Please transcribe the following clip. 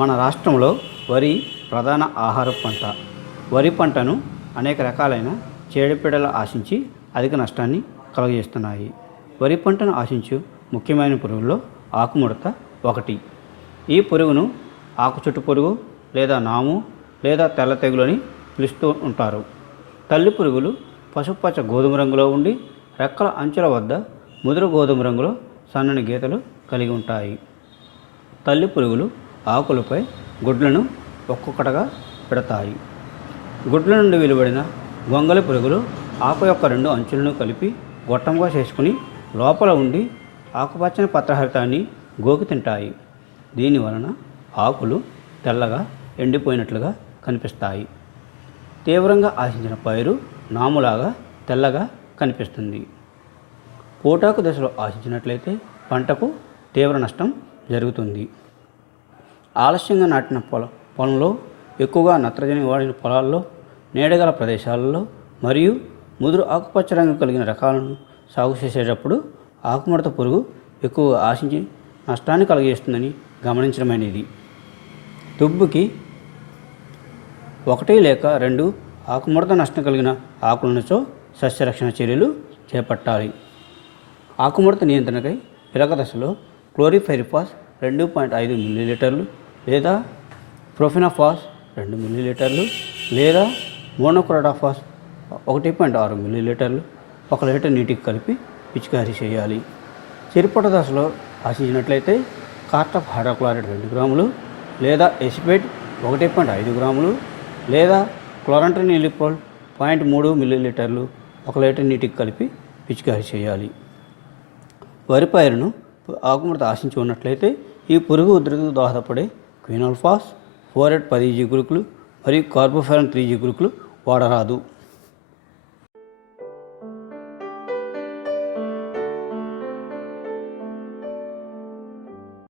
మన రాష్ట్రంలో వరి ప్రధాన ఆహార పంట. వరి పంటను అనేక రకాలైన చీడపీడలు ఆశించి అధిక నష్టాన్ని కలుగజేస్తున్నాయి. వరి పంటను ఆశించు ముఖ్యమైన పురుగుల్లో ఆకుముడత ఒకటి. ఈ పురుగును ఆకుచుట్టు పురుగు లేదా నాము లేదా తెల్ల తెగులు అని పిలుస్తూ ఉంటారు. తల్లి పురుగులు పసుపచ్చ గోధుమ రంగులో ఉండి రెక్కల అంచుల వద్ద ముదురు గోధుమ రంగులో సన్నని గీతలు కలిగి ఉంటాయి. తల్లి పురుగులు ఆకులపై గుడ్లను ఒక్కొక్కటిగా పెడతాయి. గుడ్ల నుండి వెలువడిన గొంగళి పురుగులు ఆకు యొక్క రెండు అంచులను కలిపి గొట్టంగా చేసుకుని లోపల ఉండి ఆకుపచ్చని పత్రహరితాన్ని గోకి తింటాయి. దీనివలన ఆకులు తెల్లగా ఎండిపోయినట్లుగా కనిపిస్తాయి. తీవ్రంగా ఆశించిన పైరు నాములాగా తెల్లగా కనిపిస్తుంది. పోటాకు దశలో ఆశించినట్లయితే పంటకు తీవ్ర నష్టం జరుగుతుంది. ఆలస్యంగా నాటిన పొలంలో, ఎక్కువగా నత్రజని వాడిన పొలాల్లో, నీడగల ప్రదేశాలలో మరియు ముదురు ఆకుపచ్చ రంగు కలిగిన రకాలను సాగు చేసేటప్పుడు ఆకుముడత పురుగు ఎక్కువగా ఆశించి నష్టాన్ని కలిగిస్తుందని గమనించడమైనది. దుబ్బుకి 1 లేక 2 ఆకుముడత నష్టం కలిగిన ఆకులనుచో సస్యరక్షణ చర్యలు చేపట్టాలి. ఆకుముడత నియంత్రణకై పిలక దశలో క్లోరిఫైరిఫాస్ 2.5 మిల్లీలీటర్లు లేదా ప్రొఫెనాఫాస్ 2 మిల్లీలీటర్లు లేదా మోనోక్రోటోఫాస్ 1.6 మిల్లీలీటర్లు 1 లీటర్ నీటికి కలిపి పిచికారీ చేయాలి. చెరుపొట దశలో ఆశించినట్లయితే కార్టాఫ్ హైడ్రోక్లోరైడ్ 2 గ్రాములు లేదా ఎసిపేట్ 1.5 గ్రాములు లేదా క్లోరంట్రినిలిప్రోల్ 0.3 మిల్లీలీటర్లు 1 లీటర్ నీటికి కలిపి పిచికారీ చేయాలి. వరి పైరును ఆకుముడత ఆశించి ఉన్నట్లయితే ఈ పురుగు ఉధృతికి దోహదపడే క్వినాల్ఫాస్ 4-10 జీగురుకులు మరియు కార్బోఫెరాన్ 3 జీగురుకులు వాడరాదు.